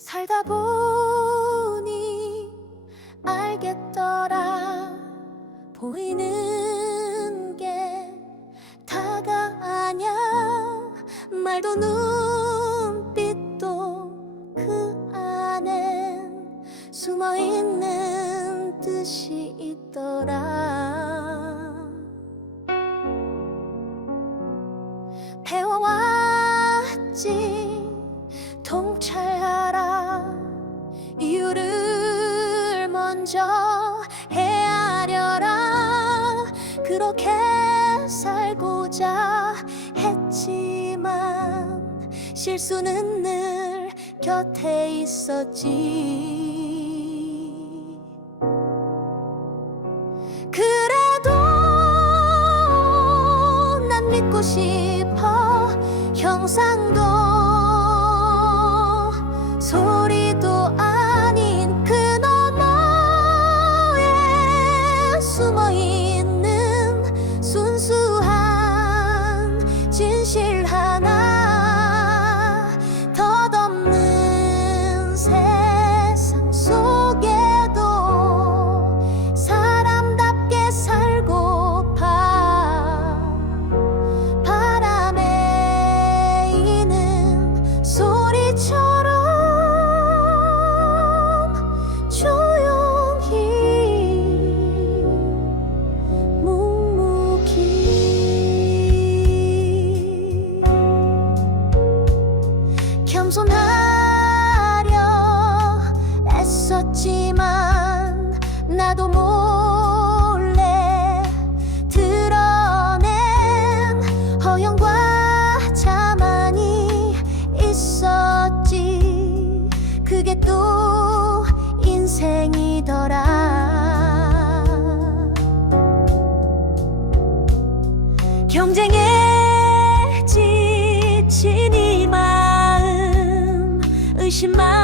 살다 보니 알겠더라. 보이는 게 다가 아냐? 말도 눈빛도 그 안엔 숨어있는 뜻이 있더라 먼저 헤아려라. 그렇게 살고자 했지만 실수는 늘 곁에 있었지. 그래도 난 믿고 싶어 형상도 소리도 送他。是吗？